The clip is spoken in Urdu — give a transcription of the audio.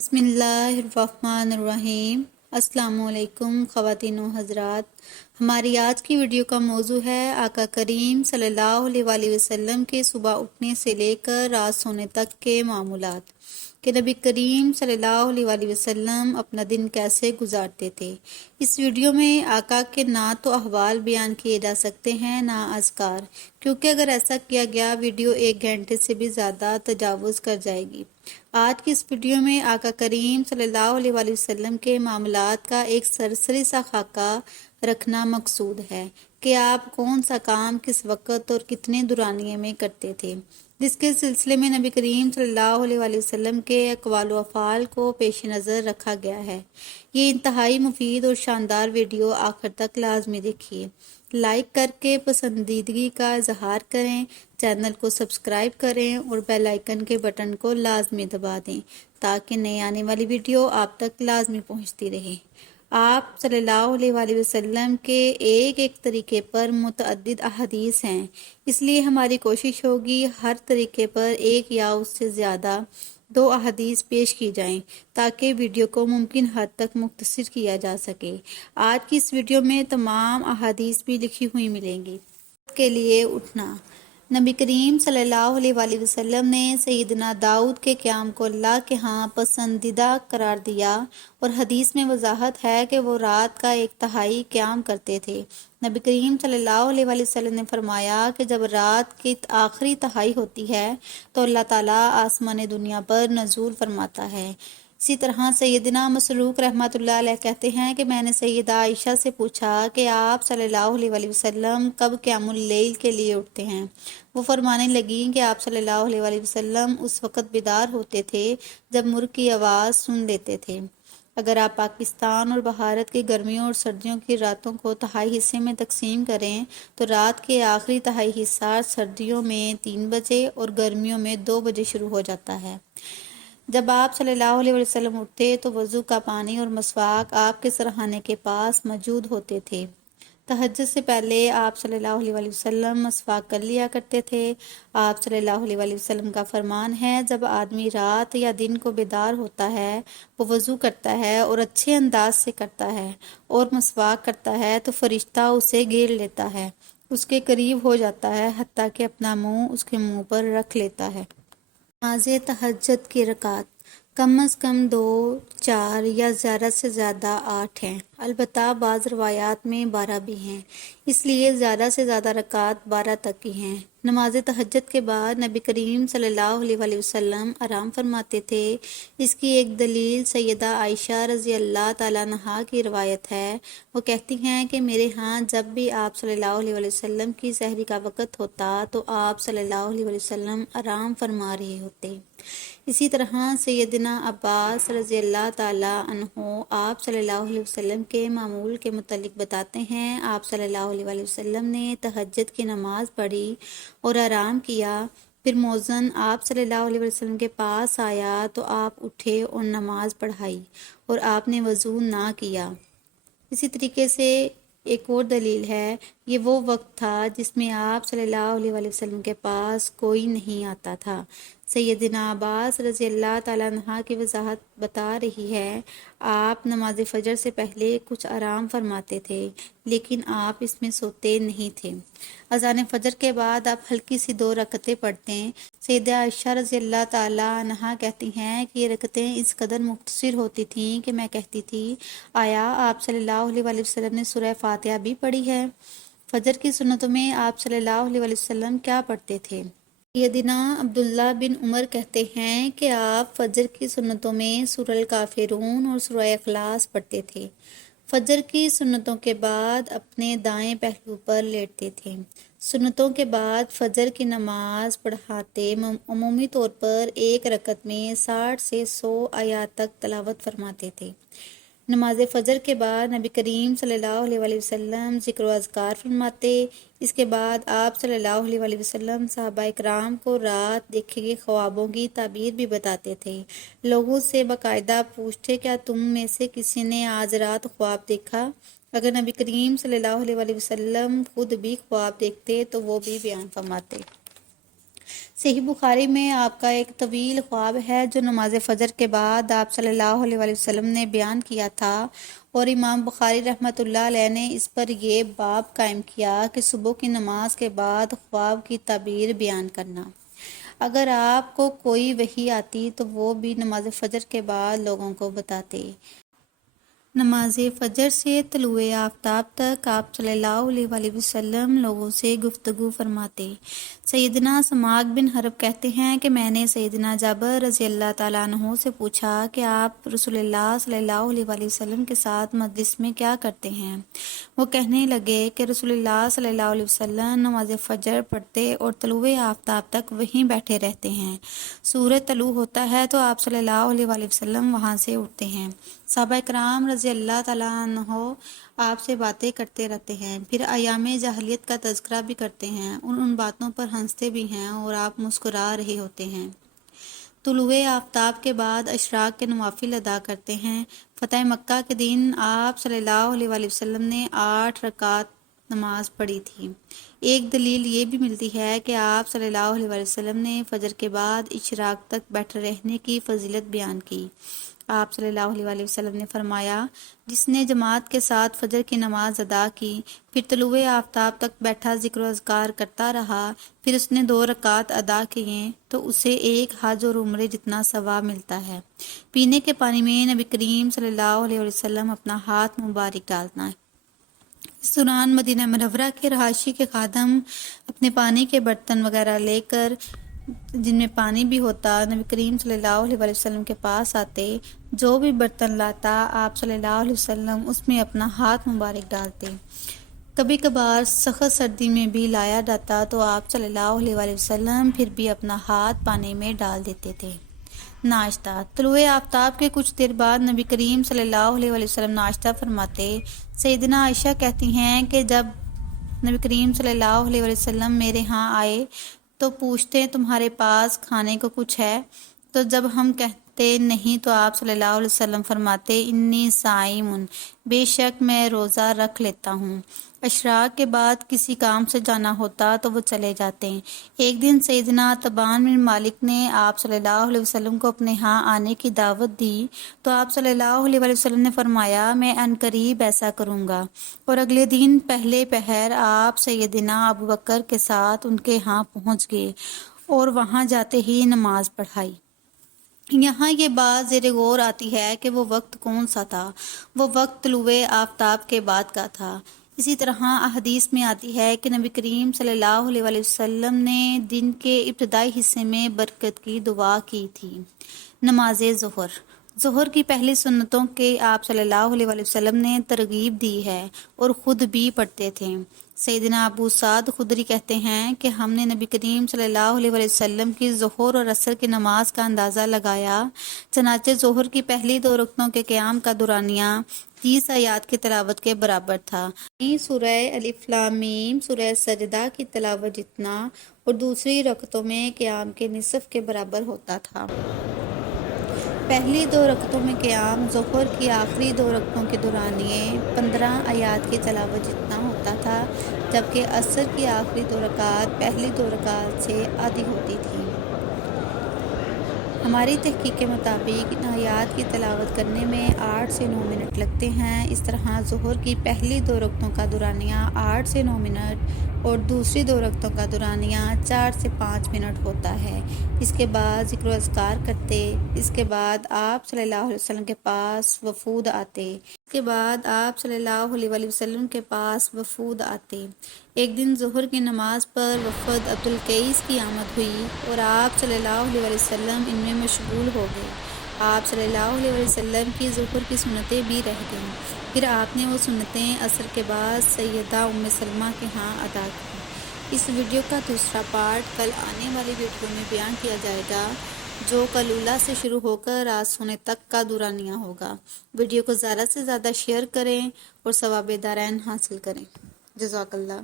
بسم اللہ الرحمن الرحیم۔ السلام علیکم خواتین و حضرات، ہماری آج کی ویڈیو کا موضوع ہے آقا کریم صلی اللہ علیہ وآلہ وسلم کے صبح اٹھنے سے لے کر رات سونے تک کے معمولات، کہ نبی کریم صلی اللہ علیہ وآلہ وسلم اپنا دن کیسے گزارتے تھے۔ اس ویڈیو میں آقا کے نہ تو احوال بیان کیے جا سکتے ہیں نہ اذکار، کیونکہ اگر ایسا کیا گیا ویڈیو 1 گھنٹے سے بھی زیادہ تجاوز کر جائے گی۔ آج کی اس ویڈیو میں آقا کریم صلی اللہ علیہ وآلہ وسلم کے معاملات کا ایک سرسری سا خاکہ رکھنا مقصود ہے کہ آپ کون سا کام کس وقت اور کتنے دورانیے میں کرتے تھے، جس کے سلسلے میں نبی کریم صلی اللہ علیہ وآلہ وسلم کے اقوال و افعال کو پیش نظر رکھا گیا ہے۔ یہ انتہائی مفید اور شاندار ویڈیو آخر تک لازمی دیکھیے، لائک کر کے پسندیدگی کا اظہار کریں، چینل کو سبسکرائب کریں اور بیل آئیکن کے بٹن کو لازمی دبا دیں تاکہ نئی آنے والی ویڈیو آپ تک لازمی پہنچتی رہے۔ آپ صلی اللہ علیہ وآلہ وسلم کے ایک ایک طریقے پر متعدد احادیث ہیں، اس لیے ہماری کوشش ہوگی ہر طریقے پر ایک یا اس سے زیادہ 2 احادیث پیش کی جائیں تاکہ ویڈیو کو ممکن حد تک مختصر کیا جا سکے۔ آج کی اس ویڈیو میں تمام احادیث بھی لکھی ہوئی ملیں گی۔ کے لیے اٹھنا، نبی کریم صلی اللہ علیہ وآلہ وسلم نے سیدنا داؤد کے قیام کو اللہ کے ہاں پسندیدہ قرار دیا، اور حدیث میں وضاحت ہے کہ وہ رات کا 1/3 قیام کرتے تھے۔ نبی کریم صلی اللہ علیہ وآلہ وسلم نے فرمایا کہ جب رات کی آخری تہائی ہوتی ہے تو اللہ تعالیٰ آسمان دنیا پر نزول فرماتا ہے۔ اسی طرح سیدنا مسروق رحمۃ اللہ علیہ کہتے ہیں کہ میں نے سیدہ عائشہ سے پوچھا کہ آپ صلی اللہ علیہ وآلہ وسلم کب قیام اللیل کے لیے اٹھتے ہیں؟ وہ فرمانے لگیں کہ آپ صلی اللہ علیہ وآلہ وسلم اس وقت بیدار ہوتے تھے جب مرغ کی آواز سن لیتے تھے۔ اگر آپ پاکستان اور بھارت کی گرمیوں اور سردیوں کی راتوں کو تہائی حصے میں تقسیم کریں تو رات کے آخری تہائی حصہ سردیوں میں 3 بجے اور گرمیوں میں 2 بجے شروع ہو جاتا ہے۔ جب آپ صلی اللہ علیہ وسلم اٹھتے تو وضو کا پانی اور مسواک آپ کے سرہانے کے پاس موجود ہوتے تھے۔ تہجد سے پہلے آپ صلی اللہ علیہ وسلم مسواک کر لیا کرتے تھے۔ آپ صلی اللہ علیہ وسلم کا فرمان ہے، جب آدمی رات یا دن کو بیدار ہوتا ہے، وہ وضو کرتا ہے اور اچھے انداز سے کرتا ہے اور مسواک کرتا ہے تو فرشتہ اسے گھیر لیتا ہے، اس کے قریب ہو جاتا ہے، حتیٰ کہ اپنا منہ اس کے منہ پر رکھ لیتا ہے۔ نماز تہجد کی رکعت کم از کم 2، 4 یا زیادہ سے زیادہ 8 ہیں، البتہ بعض روایات میں 12 بھی ہیں، اس لیے زیادہ سے زیادہ رکعت 12 تک کی ہیں۔ نماز تہجد کے بعد نبی کریم صلی اللہ علیہ وآلہ وسلم آرام فرماتے تھے۔ اس کی ایک دلیل سیدہ عائشہ رضی اللہ تعالیٰ عنہا کی روایت ہے۔ وہ کہتی ہیں کہ میرے ہاں جب بھی آپ صلی اللہ علیہ وآلہ وسلم کی سحری کا وقت ہوتا تو آپ صلی اللہ علیہ وآلہ وسلم آرام فرما رہے ہوتے۔ اسی طرح سیدنا عباس رضی اللہ تعالیٰ عنہ آپ صلی اللہ علیہ وسلم کے معمول کے متعلق بتاتے ہیں، آپ صلی اللہ علیہ وآلہ وسلم نے تہجد کی نماز پڑھی اور آرام کیا، پھر مؤذن آپ صلی اللہ علیہ وسلم کے پاس آیا تو آپ اٹھے اور نماز پڑھائی اور آپ نے وضو نہ کیا۔ اسی طریقے سے ایک اور دلیل ہے، یہ وہ وقت تھا جس میں آپ صلی اللہ علیہ وآلہ وسلم کے پاس کوئی نہیں آتا تھا۔ سیدنا عباس رضی اللہ تعالیٰ عنہ کی وضاحت بتا رہی ہے، آپ نماز فجر سے پہلے کچھ آرام فرماتے تھے لیکن آپ اس میں سوتے نہیں تھے۔ اذان فجر کے بعد آپ ہلکی سی 2 رکعتیں پڑھتے۔ سیدہ عائشہ رضی اللہ تعالیٰ عنہا کہتی ہیں کہ یہ رکعتیں اس قدر مختصر ہوتی تھیں کہ میں کہتی تھی، آیا آپ صلی اللہ علیہ وآلہ وسلم نے سورہ فاتحہ بھی پڑھی ہے؟ فجر کی سنتوں میں آپ صلی اللہ علیہ وآلہ وسلم کیا پڑھتے تھے؟ سیدنا عبداللہ بن عمر کہتے ہیں کہ آپ فجر کی سنتوں میں سورہ الکافرون اور سورہ اخلاص پڑھتے تھے۔ فجر کی سنتوں کے بعد اپنے دائیں پہلو پر لیٹتے تھے۔ سنتوں کے بعد فجر کی نماز پڑھاتے عمومی طور پر 1 رکعت میں 60 سے 100 آیات تک تلاوت فرماتے تھے۔ نماز فجر کے بعد نبی کریم صلی اللہ علیہ وآلہ وسلم ذکر و اذکار فرماتے۔ اس کے بعد آپ صلی اللہ علیہ وآلہ وسلم صحابہ اکرام کو رات دیکھے گئے خوابوں کی تعبیر بھی بتاتے تھے۔ لوگوں سے باقاعدہ پوچھتے، کیا تم میں سے کسی نے آج رات خواب دیکھا؟ اگر نبی کریم صلی اللہ علیہ وآلہ وسلم خود بھی خواب دیکھتے تو وہ بھی بیان فرماتے۔ صحیح بخاری میں آپ کا ایک طویل خواب ہے جو نماز فجر کے بعد آپ صلی اللہ علیہ وآلہ وسلم نے بیان کیا تھا، اور امام بخاری رحمۃ اللہ علیہ نے اس پر یہ باب قائم کیا کہ صبح کی نماز کے بعد خواب کی تعبیر بیان کرنا۔ اگر آپ کو کوئی وحی آتی تو وہ بھی نماز فجر کے بعد لوگوں کو بتاتے۔ نماز فجر سے طلوع آفتاب تک آپ صلی اللہ علیہ وآلہ وسلم لوگوں سے گفتگو فرماتے۔ سیدنا سماک بن حرب کہتے ہیں کہ میں نے سیدنا جابر رضی اللہ تعالیٰ عنہ سے پوچھا کہ آپ رسول اللہ صلی اللہ علیہ وآلہ وسلم کے ساتھ مجلس میں کیا کرتے ہیں؟ وہ کہنے لگے کہ رسول اللہ صلی اللہ علیہ وسلم نماز فجر پڑھتے اور طلوع آفتاب تک وہیں بیٹھے رہتے ہیں۔ سورج طلوع ہوتا ہے تو آپ صلی اللہ علیہ وآلہ وسلم وہاں سے اٹھتے ہیں۔ صحابہ کرام رضی اللہ تعالیٰ عنہ آپ سے باتیں کرتے رہتے ہیں، پھر ایام جاہلیت کا تذکرہ بھی کرتے ہیں، ان باتوں پر ہنستے بھی ہیں اور آپ مسکرا رہے ہوتے ہیں۔ طلوع آفتاب کے بعد اشراق کے نوافل ادا کرتے ہیں۔ فتح مکہ کے دن آپ صلی اللہ علیہ وآلہ وسلم نے 8 رکعت نماز پڑھی تھی۔ ایک دلیل یہ بھی ملتی ہے کہ آپ صلی اللہ علیہ وآلہ وسلم نے فجر کے بعد اشراق تک بیٹھے رہنے کی فضیلت بیان کی۔ آپ صلی اللہ علیہ وآلہ وسلم نے فرمایا، جس نے جماعت کے ساتھ فجر کی نماز ادا کی، پھر طلوع آفتاب تک بیٹھا ذکر و اذکار کرتا رہا، پھر اس نے 2 رکعات ادا کیے تو اسے 1 حج اور عمرے جتنا ثواب ملتا ہے۔ پینے کے پانی میں نبی کریم صلی اللہ علیہ وسلم اپنا ہاتھ مبارک ڈالنا ہے۔ اس دوران مدینہ منورہ کے رہائشی کے خادم اپنے پانی کے برتن وغیرہ لے کر، جن میں پانی بھی ہوتا، نبی کریم صلی اللہ علیہ وآلہ وسلم کے پاس آتے۔ جو بھی برتن لاتا آپ صلی اللہ علیہ وسلم اس میں اپنا ہاتھ مبارک ڈالتے۔ کبھی کبھار سخت سردی میں بھی لایا جاتا تو آپ صلی اللہ علیہ وآلہ وسلم پھر بھی اپنا ہاتھ پانی میں ڈال دیتے تھے۔ ناشتہ۔ طلوع آفتاب کے کچھ دیر بعد نبی کریم صلی اللہ علیہ وآلہ وسلم ناشتہ فرماتے۔ سیدنا عائشہ کہتی ہیں کہ جب نبی کریم صلی اللہ علیہ وآلہ وسلم میرے ہاں آئے تو پوچھتے تمہارے پاس کھانے کو کچھ ہے؟ تو جب ہم کہتے نہیں تو آپ صلی اللہ علیہ وسلم فرماتے انی صائم، بے شک میں روزہ رکھ لیتا ہوں۔ اشراق کے بعد کسی کام سے جانا ہوتا تو وہ چلے جاتے۔ ایک دن سیدنا تبان بن مالک نے آپ صلی اللہ علیہ وسلم کو اپنے ہاں آنے کی دعوت دی تو آپ صلی اللہ علیہ وآلہ وسلم نے فرمایا میں عنقریب ایسا کروں گا، اور اگلے دن پہلے پہر آپ سیدنا ابوبکر کے ساتھ ان کے ہاں پہنچ گئے اور وہاں جاتے ہی نماز پڑھائی۔ یہاں یہ بات زیر غور آتی ہے کہ وہ وقت کون سا تھا؟ وہ وقت طلوع آفتاب کے بعد کا تھا۔ اسی طرح احادیث میں آتی ہے کہ نبی کریم صلی اللہ علیہ وآلہ وسلم نے دن کے ابتدائی حصے میں برکت کی دعا کی تھی۔ نماز ظہر کی پہلی سنتوں کے آپ صلی اللہ علیہ وآلہ وسلم نے ترغیب دی ہے اور خود بھی پڑھتے تھے۔ سیدنا ابو سعد خدری کہتے ہیں کہ ہم نے نبی کریم صلی اللہ علیہ وآلہ وسلم کی ظہر اور عصر کی نماز کا اندازہ لگایا، چنانچہ ظہر کی پہلی 2 رکعتوں کے قیام کا دورانیہ 30 آیات کی تلاوت کے برابر تھا، سورہ الف لام میم سورہ سجدہ کی تلاوت جتنا، اور دوسری رکعتوں میں قیام کے نصف کے برابر ہوتا تھا۔ پہلی 2 رکعتوں میں قیام ظہر کی آخری 2 رکعتوں کے دورانیے 15 آیات کی تلاوت جتنا ہوتا تھا، جبکہ عصر کی آخری 2 رکعات پہلی 2 رکعات سے آدھی ہوتی تھی۔ ہماری تحقیق کے مطابق ان آیات کی تلاوت کرنے میں 8 سے 9 منٹ لگتے ہیں۔ اس طرح ظہر کی پہلی 2 رکعتوں کا دورانیہ 8 سے 9 منٹ اور دوسری 2 رکعتوں کا دورانیہ 4 سے 5 منٹ ہوتا ہے۔ اس کے بعد ذکر و اذکار کرتے۔ اس کے بعد آپ صلی اللہ علیہ وسلم کے پاس وفود آتے۔ ایک دن ظہر کی نماز پر وفد عبدالقیس کی آمد ہوئی اور آپ صلی اللہ علیہ وسلم ان میں مشغول ہو گئے۔ آپ صلی اللہ علیہ وسلم کی ظہر کی سنتیں بھی رہ گئیں۔ پھر آپ نے وہ سنتیں عصر کے بعد سیدہ ام سلمہ کے ہاں ادا کی۔ اس ویڈیو کا دوسرا پارٹ کل آنے والی ویڈیو میں بیان کیا جائے گا، جو کل اولا سے شروع ہو کر رات سونے تک کا دورانیہ ہوگا۔ ویڈیو کو زیادہ سے زیادہ شیئر کریں اور ثواب دارین حاصل کریں۔ جزاک اللہ۔